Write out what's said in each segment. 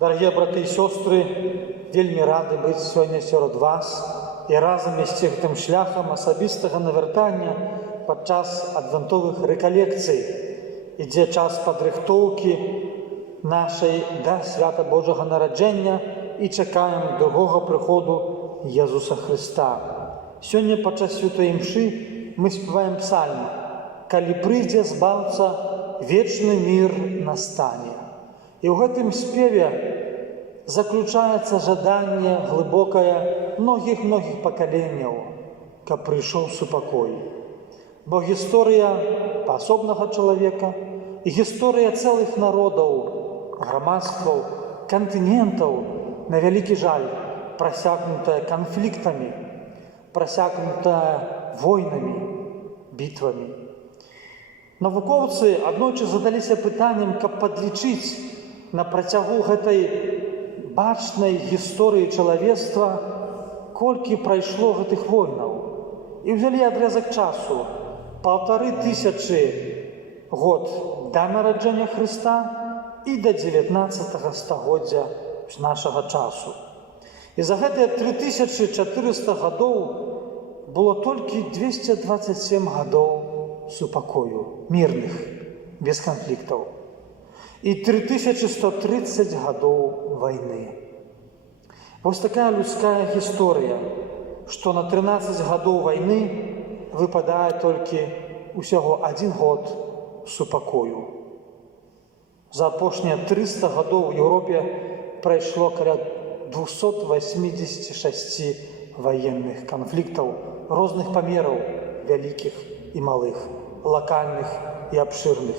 Дарагія браты і сёстры, вельмі рады быць сёння сярод вас і разам ісці гэтым шляхам асабістага навяртання падчас адвентовых рэкалекцый. Ідзе час падрыхтоўкі нашай да свята Божага нараджэння і чакаем другога прыходу Езуса Хрыста. Сёння падчас святой імшы мы спяваем псальм «Калі прыйдзе збаўца, вечны мір настане». І ў гэтым спеве заключаецца жаданне глыбокае многіх пакаленняў, каб прыйшоў супакой. Бо гісторыя паасобнага чалавека і гісторыя цэлых народаў, грамадстваў, кантынентаў, на вялікі жаль, прасякнутая канфліктамі, прасякнутая войнамі, бітвамі. Навукоўцы аднойчы задаліся пытаннем, каб падлічыць на працягу гэтай бачнай гісторыі чалавецтва, колькі прайшло гэтых войнаў. І ўзялі адрэзак часу 1500 год да нараджэння Хрыста і да 19 стагоддзя нашага часу. І за гэтыя 3400 гадоў было толькі 227 гадоў супакою, мірных, без канфліктаў. І 3130 гадоў вайны. Вось такая людская гісторыя, што на 13 гадоў вайны выпадае толькі усяго 1 год супакою. За апошнія 300 гадоў у Еўропе прайшло каля 286 ваенных канфліктаў розных памераў, вялікіх і малых, лакальных і абшырных.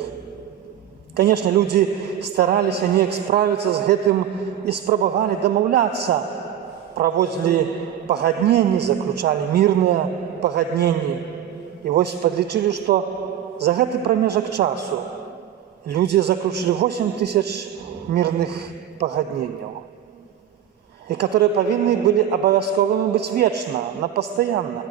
Канешне, людзі стараліся неяк справіцца з гэтым і спрабавалі дамаўляцца, праводзілі пагадненні, заключалі мірныя пагадненні. І вось падлічылі, што за гэты прамежак часу людзі заключылі 8000 мірных пагадненняў, і которые павінны былі абавязковымі быць вечна, на пастаянна.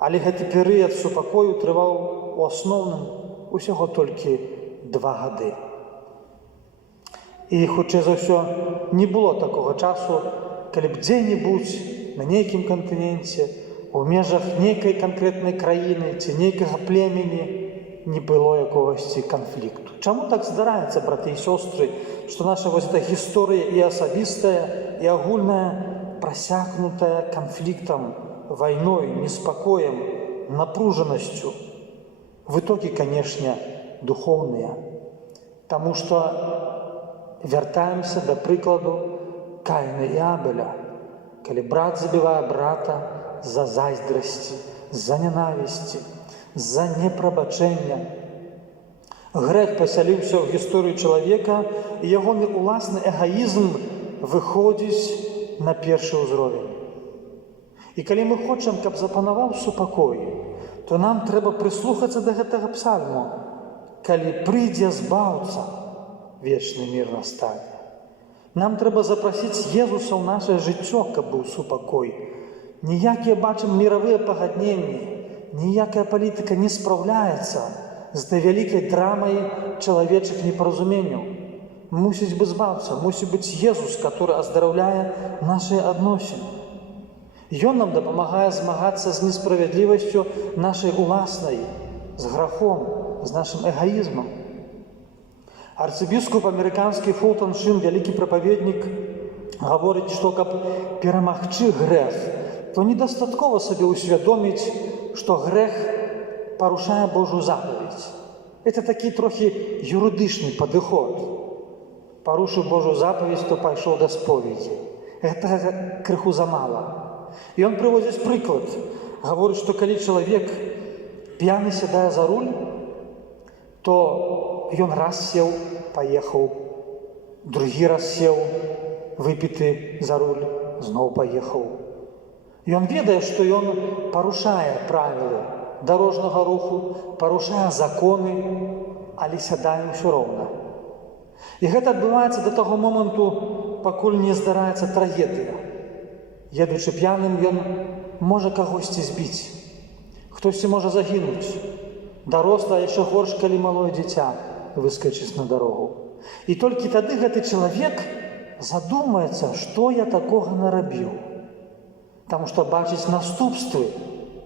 Але гэты перыяд супакою трываў у асноўным усяго толькі 2 гады. І, хутчэй за ўсё, не было такога часу, калі б дзе-небудзь на нейкім кантыненце, у межах нейкай канкрэтнай краіны ці нейкага племені не было якогасьці канфлікту. Чаму так здараецца, браты і сёстры, што наша вось эта гісторыя і асабістая, і агульная прасякнутая канфліктам, вайной, неспакоем, напружанасцю? В итоге, канешне, духоўныя. Таму што вяртаемся да прыкладу Каіна і Абеля, калі брат забівае брата з-за зайздрасці, з-за нянавісці, з-за непрабачэння. Грэх пасяліўся ў гісторыю чалавека, і ягоны ўласны эгаізм выходзіць на першы ўзровень. І калі мы хочам, каб запанаваў супакой, то нам трэба прыслухацца да гэтага псальму. Калі прыйдзе збаўца, вечны мір настане. Нам трэба запрасіць Езуса ў нашае жыццё, каб быў супакой. Ніякія, бачым, міравыя пагадненні, ніякая палітыка не спраўляецца з той вялікай драмай чалавечых непаразуменняў. Мусіць быць збаўца, мусіць быць Езус, который аздараўляе нашыя адносіны. Ён нам дапамагае змагацца з несправядлівасцю нашай уласнай, з грахом, з нашым эгаізмам. Арцыбіскуп амерыканскі Фултон Шин, вялікі прапаведнік, гаворыць, што каб перамагчы грэх, то недастаткова сабе ўсвядоміць, што грэх парушае Божую запаведь. Это такі трохі юрыдычны падыход. Парушыў Божую запаведь, то пайшоў да споведзі. Гэта крыху замала. І ён прыводзіць прыклад. Гаворыць, што калі чалавек п'яны сядае за руль, то ён раз сеў, паехаў, другі раз сеў, выпіты за руль, зноў паехаў. Ён ведае, што ён парушае правілы дарожнага руху, парушае законы, але сядае ўсё роўна. І гэта адбываецца да таго моманту, пакуль не здараецца трагедыя. Едучы п'яным, ён можа кагосьці збіць. Хтосьці можа загінуць. Дарослае яшчэ горш, калі малое дзіця выскачыць на дарогу. І толькі тады гэты чалавек задумаецца, што я такога нарабіў. Таму што бачыць наступствы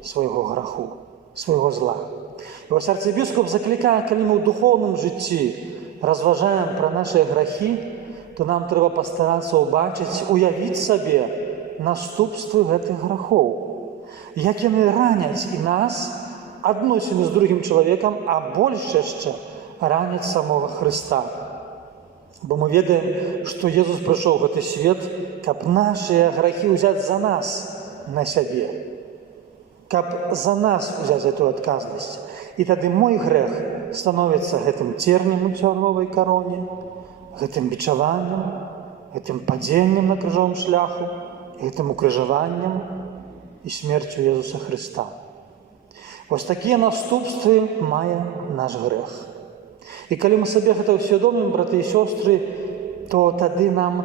свайго граху, свайго зла. І вось арцыбіскуп заклікае, калі мы ў духоўным жыцці разважаем пра нашы грахі, то нам трэба пастарацца ўбачыць, уявіць сабе наступствы гэтых грахоў. Як яны раняць і нас, адносіны з другім чалавекам, а больш яшчэ раняць самога Хрыста. Бо мы ведаем, што Езус прыйшоў у гэты свет, каб нашыя грахі ўзяць за нас на сябе, каб за нас ўзяць гэтую адказнасць. І тады мой грэх становіцца гэтым цернем у цярновай кароне, гэтым бичаваннем, гэтым падзеннем на крыжовым шляху, гэтым укрыжаваннем і смерцю Езуса Хрыста. Вось такія наступствы мае наш грэх. І калі мы сабе гэта ўсвядомім, браты і сёстры, то тады нам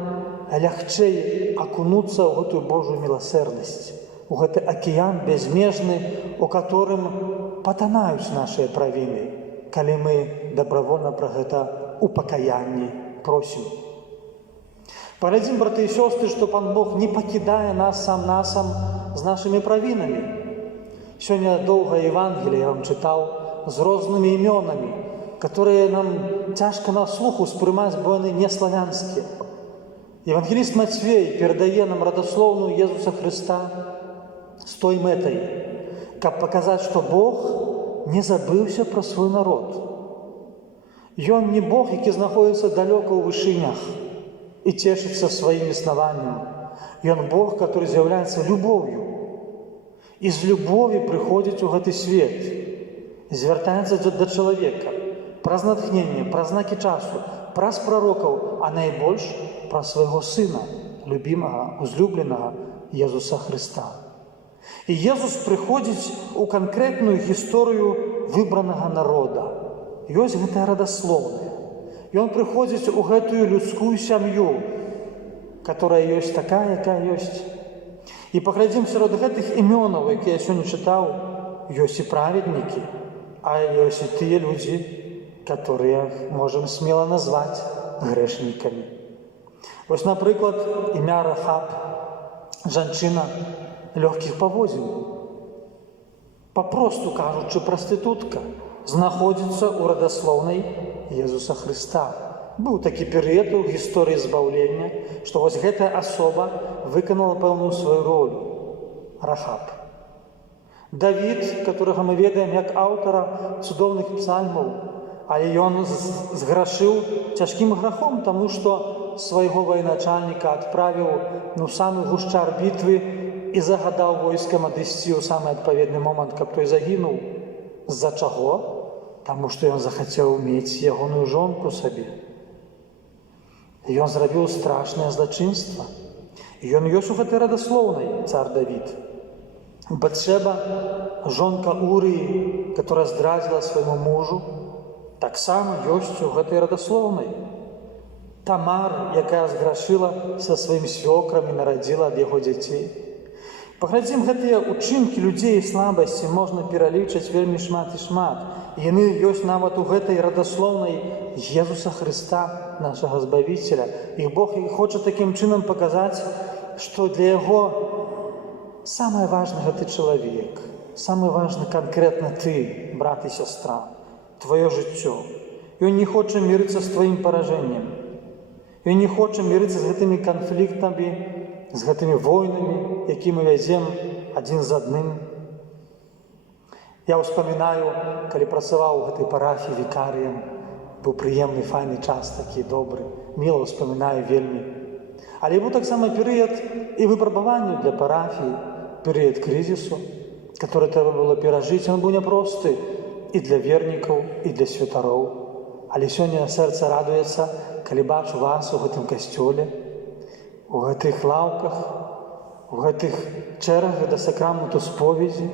лягчэй акунуцца ў гэтую Божую міласэрнасць, у гэты акіян бязмежны, у которым патанаюць нашыя правіны, калі мы дабравольна пра гэта ў пакаянні просім. Паглядзім, браты і сёстры, што Пан Бог не пакідае нас сам-насам з нашымі правінамі. Сёння доўгае Евангелие я вам чытаў з рознымі імёнамі, которые нам цяжка на слух успрымаць, бо яны не славянскія. Евангеліст Мацвей перадае нам радаслоўную Езуса Хрыста з той мэтай, каб паказаць, што Бог не забыўся пра свой народ. Ён не Бог, які знаходзіцца далёка ў вышынях і цешыцца сваім існаваннем. Ён Бог, который з'яўляецца любоўю. І з любові прыходзіць у гэты свет, звяртаецца да чалавека, праз натхненне, праз знакі часу, праз прарокаў, а найбольш праз свайго Сына, любімага, узлюбленага Езуса Хрыста. І Езус прыходзіць у канкрэтную гісторыю выбранага народа. Ёсць гэтая радаслоўная. Ён прыходзіць у гэтую людскую сям'ю, которая ёсць такая, якая ёсць. І паглядзім, сярод гэтых імёнаў, якія я сёння чытаў, ёсць і праведнікі, а ёсць і тыя людзі, которые можем смело назвать грешниками. Вось, напрыклад, імя Рахаб, жанчына лёгкіх паводзін. Папросту кажучы, прастытутка знаходзіцца ў радаслоўнай Езуса Хрыста. Быў такі перыяд у гісторыі збаўлення, што вось гэтая асоба выканала пэўную сваю ролю. Рахаб. Давід, которого мы ведаем як аўтара цудоўных псальмаў, але ён зграшыў цяжкім грахом, таму што свайго военачальніка адправіў у самы гушчар бітвы і загадаў войскам адысці ў самы адпаведны момант, каб той загінуў. З-за чаго? Таму што ён захацеў мець ягоную жонку сабе. Ён зрабіў страшнае злачынства. Ён ёсць у гэтай радаслоўнай, цар Давід. Батшеба, жонка Урыі, которая здрадзіла свайму мужу, таксама ёсць у гэтай радаслоўнай. Тамар, якая зграшыла са сваім свёкрам і нарадзіла ад яго дзяцей. Паглядзім, гэтыя ўчынкі людзей і слабасці можна пералічыць вельмі шмат і шмат. Яны ёсць нават у гэтай радаслоўнай Езуса Хрыста, нашага Збавіцеля. І Бог хоча такім чынам паказаць, што для яго самае важнае гэты чалавек, самы важны канкрэтна ты, брат і сястра, твоё жыццё. Ён не хоча мірыцца з тваім паражэннем. Ён не хоча мірыцца з гэтымі канфліктамі, з гэтымі войнамі, які мы вязем адзін з адным. Я ўспамінаю, калі працаваў у гэтай парафіі вікарыем, быў прыемны, файны час, такі добры, міла ўспамінаю вельмі. Але быў таксама перыяд і выпрабаванняў для парафіі, перыяд крызісу, который трэба было перажыць. Ён быў няпросты і для вернікаў, і для святароў. Але сёння сэрца радуецца, калі бачу вас у гэтым касцёле, у гэтых лаўках, у гэтых чэргах да сакраменту споведзі.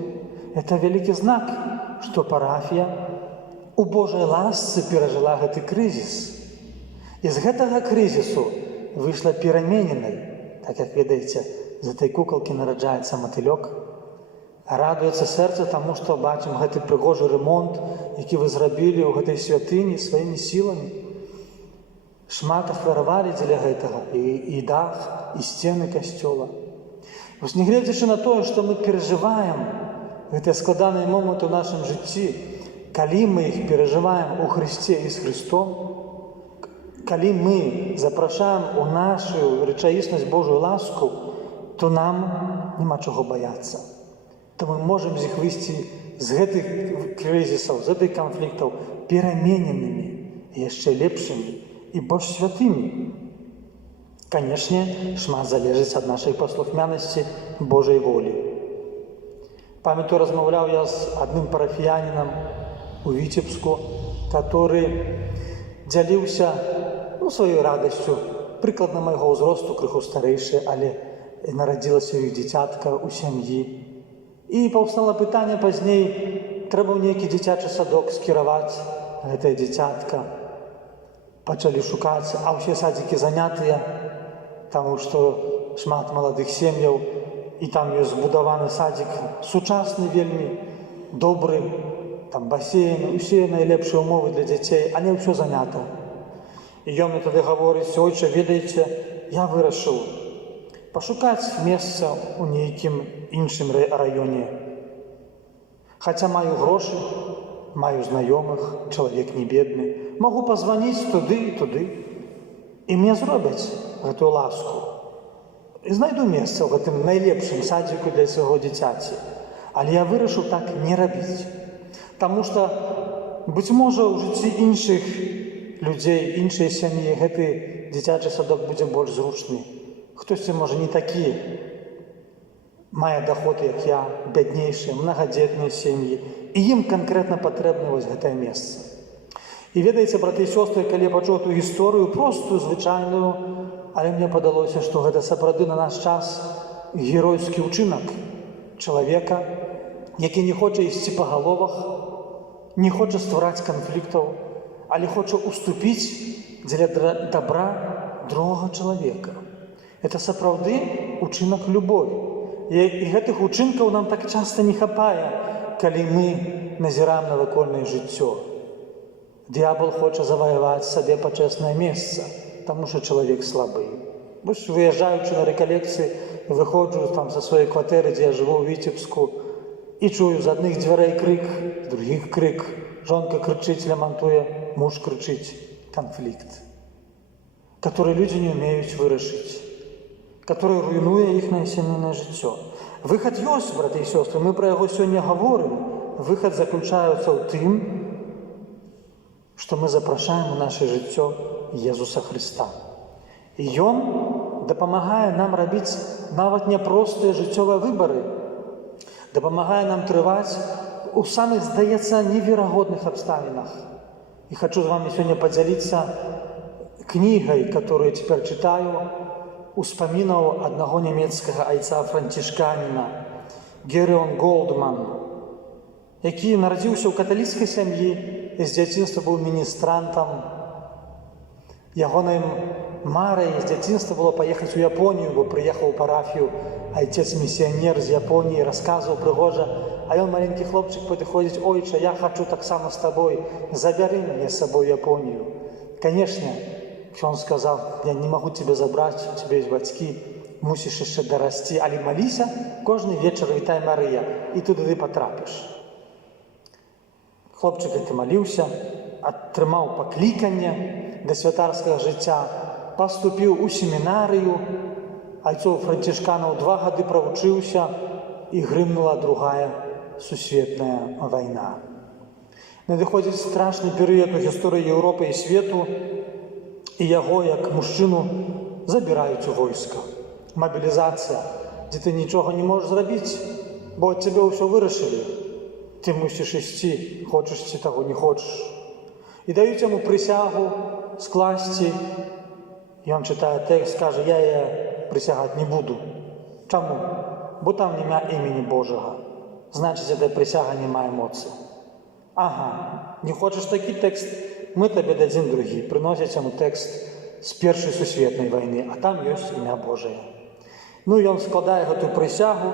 Это вялікі знак, што парафія у Божай ласцы перажыла гэты крызіс. І з гэтага крызісу выйшла перамененай. Так як ведаеце, з этой кукалкі нараджаецца матылёк. Радуецца сэрца таму, што бачым гэты прыгожы ремонт, які вы зрабілі ў гэтай святыні сваімі сіламі. Шмат ахвяравалі дзеля гэтага і дах, і сцены касцёла. Вось нягледзячы на тое, што мы перажываем гэтыя складаныя моманты ў нашым жыцці, калі мы іх перажываем у Христе і з Христом, калі мы запрашаем у нашу рэчаіснасць Божую ласку, то нам няма чаго баяцца. То мы можам з іх выйсці з гэтых крызісаў, з гэтых канфліктаў перамененымі, яшчэ лепшымі і больш святымі. Канешне, шмат залежыць ад нашай паслухмянасці Божай волі. Памятаю, размаўляў я з адным парафіянінам у Віцебску, который дзяліўся сваёй радасцю, прыкладна майго ўзросту, крыху старэйшы, але нарадзілася ў іх дзіцятка ў сям'і. І паўстала пытанне пазней, трэба ў нейкі дзіцячы садок скіраваць гэтае дзіцятка. Пачалі шукаць, а ўсе садзікі занятыя, таму што шмат маладых сем'яў, і там ёсць збудаваны садзік, сучасны вельмі, добры, там басейн, усе найлепшыя ўмовы для дзяцей, але ўсё занята. І ён мне тады гаворыць: ойча, ведаеце, я вырашыў пашукаць месца ў нейкім іншым раёне. Хаця маю грошы, маю знаёмых, чалавек не бедны, магу пазваніць туды і туды, і мне зробяць гэтую ласку. І знайду месца ў гэтым найлепшым садзіку для свайго дзіцяці. Але я вырашыў так не рабіць. Таму што, быць можа, у жыцці іншых людзей, іншай сям'і гэты дзіцячы садок будзе больш зручны. Хтосьці, можа, не такі мае даход, як я, бяднейшыя, мнагадзетныя сем'і. І ім канкрэтна патрэбна вось гэтае месца. І ведаеце, браты і сёстры, калі я пачуў ту гісторыю, простую, звычайную, але мне падалося, што гэта сапраўды на наш час геройскі ўчынак чалавека, які не хоча ісці па галовах, не хоча ствараць канфліктаў, але хоча уступіць дзеля дабра другога чалавека. Это сапраўды ўчынак любові. І гэтых учынкаў нам так часта не хапае, калі мы назіраем навакольнае жыццё. Д'ябал хоча заваяваць сабе пачэснае месца, таму што чалавек слабы. Вось, выязджаючы на рэкалекцыі, выходжу там са сваёй кватэры, дзе я жыву ў Віцебску, і чую з адных дзвярэй крык, з другіх крык. Жонка крычыць, лямантуе, муж крычыць. Канфлікт, который людзі не ўмеюць вырашыць, который руйнуе іхняе сямейнае жыццё. Выхад ёсць, браты і сёстры, мы пра яго сёння гаворым. Выхад заключаецца ў тым, што мы запрашаем у наше жыццё Езуса Христа. І Ён дапамагае нам рабіць нават няпростыя жыццёвыя выбары, дапамагае нам трываць у самых, здаецца, неверагодных абставінах. І хачу з вами сёння падзяліцца кнігай, которую цяпер чытаю, успамінаў аднаго нямецкага айца-францішканіна Гереон Голдман, які нарадзіўся ў каталіцкай сям'і і з дзяцінства быў міністрантам. Ягоным марай з дзяцінства было паехаць у Японію, бо прыехаў у парафію айцец-місіянер з Японіі, расказваў прыгожа, а ён, маленькі хлопчык, падыходзіць: ойча, я хачу таксама з табой, забяры мяне з сабой у Японію. Канешне, ён сказаў: я не магу цябе забраць, у цябе ёсць бацькі, мусіш яшчэ дарасці, але маліся кожны вечар, вітай Марыя, і туды патрапіш. Хлопчык гэты маліўся, атрымаў пакліканне да святарскага жыцця, паступіў у семінарыю, айцоў-францішканаў 2 гады правучыўся, і грымнула другая сусветная вайна. Надыходзіць страшны перыяд у гісторыі Еўропы і свету, і яго, як мужчыну, забіраюць у войска. Мабілізацыя, дзе ты нічога не можаш зрабіць, бо ад цябе ўсё вырашылі. Ты мусіш ісці, хочаш ці таго не хочаш. І даюць яму прысягу скласці. Ён чытае тэкст, кажа: я яе прысягаць не буду. Чаму? Бо там няма імені Божага. Значыць, эта прысяга не мае моцы. Ага, не хочаш такі тэкст? Мы табе дадзім другі. Прыносяць яму тэкст з Першай сусветнай вайны, а там ёсць імя Божае. Ну, ён складае гэту прысягу,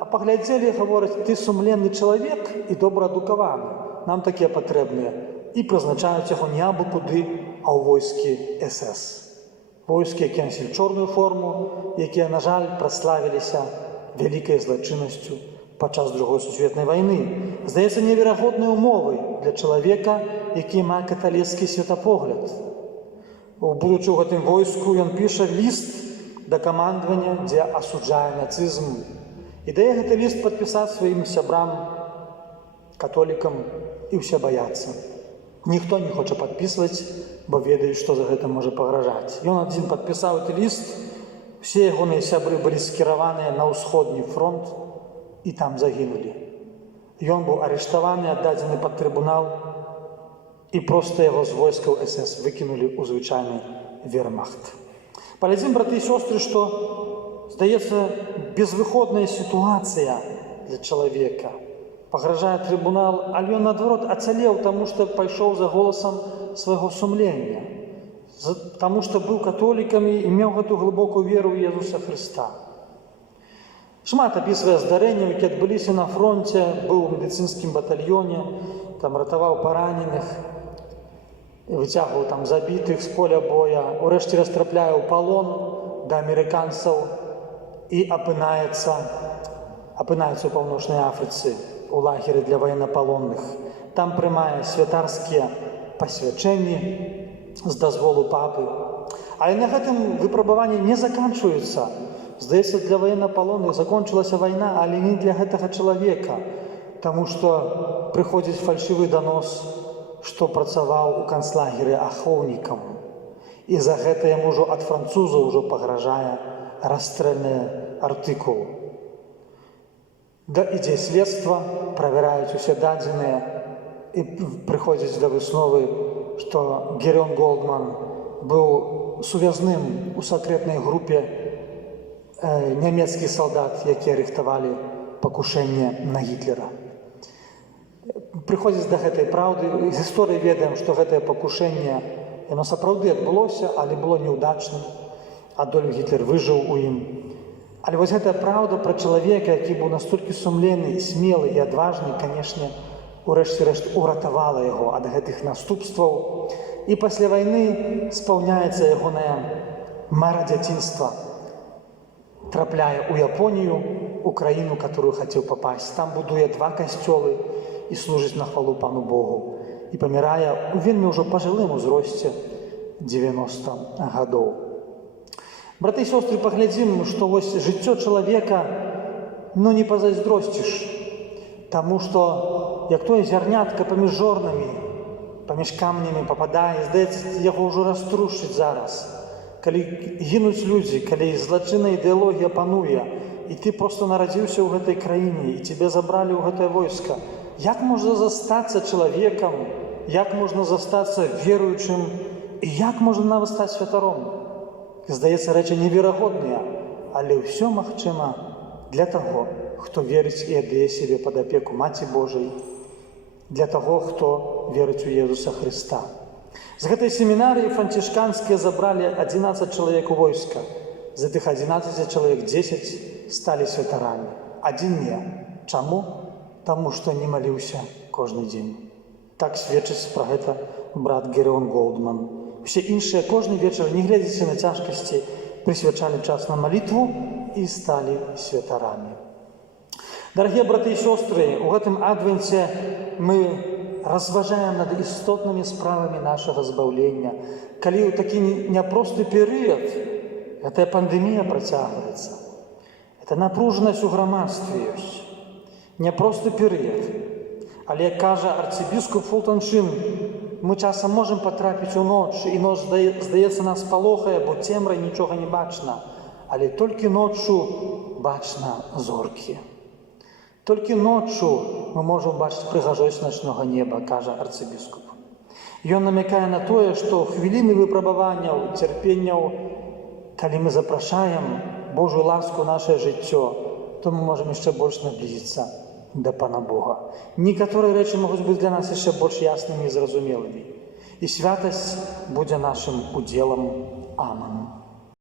а паглядзелі, гавораць: ты сумленны чалавек і добра адукаваны. Нам такія патрэбныя. І прызначаюць яго не абы куды, а а ў войскі СС. Войскі, якія насілі чорную форму, якія, на жаль, праславіліся вялікай злачыннасцю падчас Другой сусветнай вайны. Здаецца, неверагодныя ўмовы для чалавека, які мае каталіцкі светапогляд. Будучы ў гэтым войску, ён піша ліст да камандавання, дзе асуджае нацызм. І дае гэты ліст падпісаць сваім сябрам, католікам, і ўсе баяцца. Ніхто не хоча падпісваць, бо ведаюць, што за гэта можа пагражаць. Ён адзін падпісаў гэты ліст, усе ягоныя сябры былі скіраваныя на ўсходні фронт і там загінулі. Ён быў арыштаваны, аддадзены пад трыбунал, і проста яго з войскаў СС выкінулі ў звычайны вермахт. Паглядзім, браты і сёстры, што, здаецца, безвыходная сітуацыя для чалавека. Пагражае трыбунал, але ён, наадварот, ацалеў, таму што пайшоў за голасам свайго сумлення, таму што быў католікамі і меў гэту глыбокую веру ў Езуса Хрыста. Шмат апісвае здарэнняў, які адбыліся на фронте, быў у медыцынскім батальёне, там ратаваў параненых, выцягваў там забітых з поля боя, урэшце растрапляе ў палон да амерыканцаў і апынаецца ў Паўночнай Афрыцы, у лагеры для военнопалонных. Там прымае святарскія пасвячэнні з дазволу папы. Але на гэтым выпрабаванні не заканчваюцца. Здаецца, для военнопалонных закончылася вайна, але не для гэтага чалавека, таму што прыходзіць фальшывы данос, што працаваў у канцлагеры ахоўнікам. І за гэта яму ўжо ад французаў ўжо пагражае расстрэльны артыкул. Да ідзе следства, правяраюць усе дадзеныя і прыходзіць да высновы, што Герион Голдман быў сувязным у сакрэтнай групе нямецкі салдат, якія рыхтавалі пакушэнне на Гітлера. Прыходзіць да гэтай праўды. З гісторыі ведаем, што гэтае пакушэнне, яно сапраўды адбылося, але было неўдачным. Адольф Гітлер выжыў у ім. Але вось гэтая праўда пра чалавека, які быў настолькі сумленны, смелы і адважны, канешне, урэшце-рэшт уратавала яго ад гэтых наступстваў. І пасля вайны спаўняецца ягоная мара дзяцінства. Трапляе ў Японію, у краіну, которую хацеў папасць. Там будуе 2 касцёлы і служыць на хвалу Пану Богу. І памірае у вельмі ўжо пажылым узросце 90 гадоў. Браты і сёстры, паглядзім, што вось жыццё чалавека, не пазайздросціш, таму што, як тое зярнятка паміж жорнамі, паміж камнямі пападае, здаецца, яго ўжо раструшыць зараз. Калі гінуць людзі, калі злачынная ідэалогія пануе, і ты проста нарадзіўся ў гэтай краіне, і цябе забралі ў гэтае войска, як можна застацца чалавекам, як можна застацца веруючым, і як можна нават стаць святаром? Здаецца, рэчы неверагодныя, але ўсё магчыма для таго, хто верыць і аддае сябе пад апеку Маці Божай, для таго, хто верыць у Езуса Хрыста. З гэтай семінарыі францішканскія забралі 11 чалавек у войска. З тых 11 чалавек 10 сталі святарамі. Адзін не. Чаму? Таму што не маліўся кожны дзень. Так сведчыць пра гэта брат Герион Голдман. Усе іншыя кожны вечар, не глядзячы на цяжкасці, прысвячалі час на малітву і сталі святарамі. Дарагія браты і сёстры, у гэтым адвенце мы разважаем над істотнымі справамі нашага збаўлення. Калі ў такі няпросты перыяд гэтая пандэмія працягваецца, гэта напружанасць у грамадстве ёсць, няпросты перыяд. Але, як кажа арцыбіскуп Фултон Шин, мы часам можам патрапіць у ноч, і ноч, здаецца, нас палохае, бо цемрай нічога не бачна. Але толькі ноччу бачна зоркі. Толькі ноччу мы можам бачыць прыгажосць начнога неба, кажа арцыбіскуп. Ён намякае на тое, што хвіліны выпрабаванняў, цярпенняў, калі мы запрашаем Божую ласку ў нашае жыццё, то мы можам яшчэ больш наблізіцца да Пана Бога. Некаторыя рэчы могуць быць для нас яшчэ больш яснымі і зразумелымі. І святасць будзе нашым удзелам. Аман.